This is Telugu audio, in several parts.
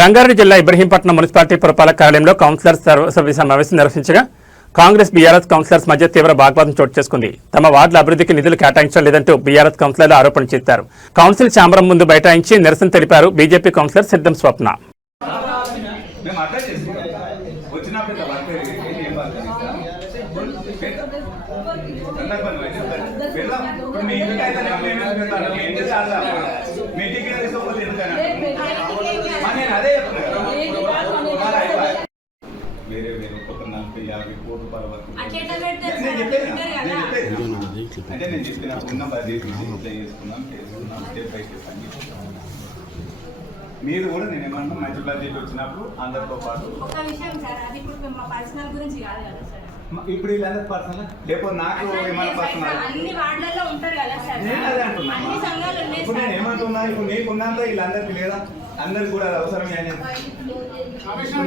రంగారెడ్డి జిల్లా ఇబ్రహీంపట్నం మున్సిపాలిటీ పురపాలక కార్యాలయంలో కౌన్సిలర్స్ సర్వసభ్య సమావేశం నిర్వహించగా కాంగ్రెస్ బీఆర్ఎస్ కౌన్సిలర్స్ మధ్య తీవ్ర వాగ్వాదం చోటు చేసుకుంది. తమ వార్డుల అభివృద్ధికి నిధులు కేటాయించడం లేదంటూ బీఆర్ఎస్ కౌన్సిలర్లు ఆరోపణలు చేశారు. కౌన్సిల్ ఛాంబరం ముందు బైఠాయించి నిరసన తెలిపారు బీజేపీ కౌన్సిలర్ సిద్ధం స్వప్న. వేరే వేరే ఒక 40-50 కోట్ల రూపాయల వరకు అంటే నేను చెప్పిన ఉన్న బడ్జెట్ ఇట్లా చేసుకున్నాం స్టెప్ బై స్టెప్ అని. మీరు కూడా నేను ఏమన్నా మంచి బడ్జెట్ వచ్చినప్పుడు అందరితో పాటు ఒక విషయం సార్, అది ఇప్పుడు మా పర్సనల్ గురించి కాదు కదా సార్. ఇప్పుడు వీళ్ళందరూ పర్సనల్ లేకపోతే నాకు ఏమైనా పర్సనల్ అన్ని వార్డులలో ఉంటారు కదా సార్. నేను అదే అంటున్నా. ఇప్పుడు నేను ఏమంటున్నా, ఇప్పుడు నీకున్నంత వీళ్ళందరికీ లేదా, అందరికి కూడా అది అవసరమే అని.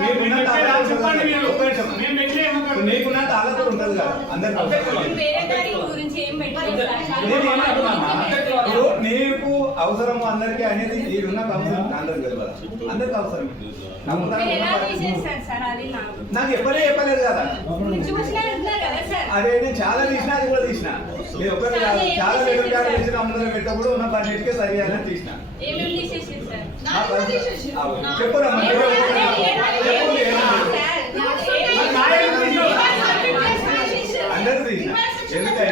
నీకున్నంత ఆలోచన ఉంటుంది కదా అందరికి. నీకు అవసరం అందరికీ అనేది ఈడున్న అవసరం అందరికి తెలియదు, అందరికి అవసరం. నాకు ఎప్పుడే చెప్పలేదు కదా. అదే నేను చాలా తీసిన, అది కూడా తీసిన. నేను ఒక్కటి కాదు, చాలా వేరే తీసిన. అందరం పెట్టప్పుడు ఉన్న బడ్జెట్కే సరి అని తీసిన. చెప్పురమ్మా, అందరూ తీసిన. ఎందుకంటే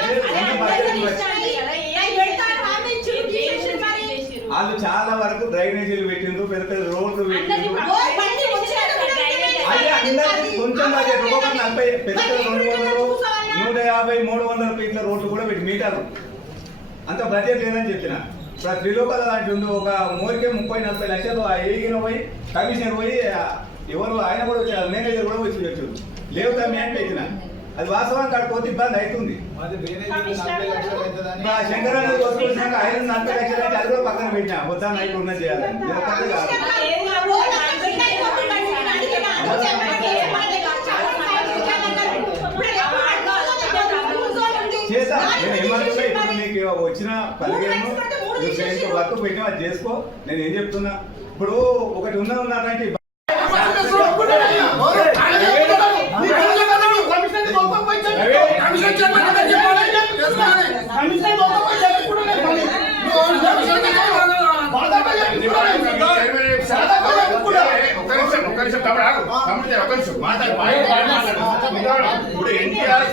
వాళ్ళు చాలా వరకు డ్రైనేజీలు పెట్టిండ్రు, పెద్ద పెద్ద రోడ్లు పెట్టిండ్రు. అదే అందరికీ కొంచెం బడ్జెట్, ఒక్కొక్క 40 పెద్ద 150-300 ఫీట్ల రోడ్లు కూడా పెట్టి మీటర్లు అంత బడ్జెట్ లేదని చెప్పిన. ఇప్పుడు త్రిలోకాల లాంటి ఉంది, ఒక మోరికే 30-40 లక్షలు ఏగిన పోయి కమిషనర్ పోయి ఎవరు ఆయన కూడా వచ్చారు, మేనేజర్ కూడా వచ్చి వచ్చారు. లేవు తమ్మి అని పెట్టిన. అది వాస్తవం కాకపోతే ఇబ్బంది అవుతుంది. శంకరాన్ని వచ్చినాక ఆయన 40 లక్షలు అయితే అది కూడా పక్కన పెట్టినా వద్దా నైట్ ఉన్న చేయాలి. చేస్తా నేను ఏమంటున్నా, ఇప్పుడు నీకు వచ్చిన 15 వర్క్ పెట్టినా అది చేసుకో. నేను ఏం చెప్తున్నా, ఇప్పుడు ఒకటి ఉన్నారంటే ఇప్పుడు ఎన్టీఆర్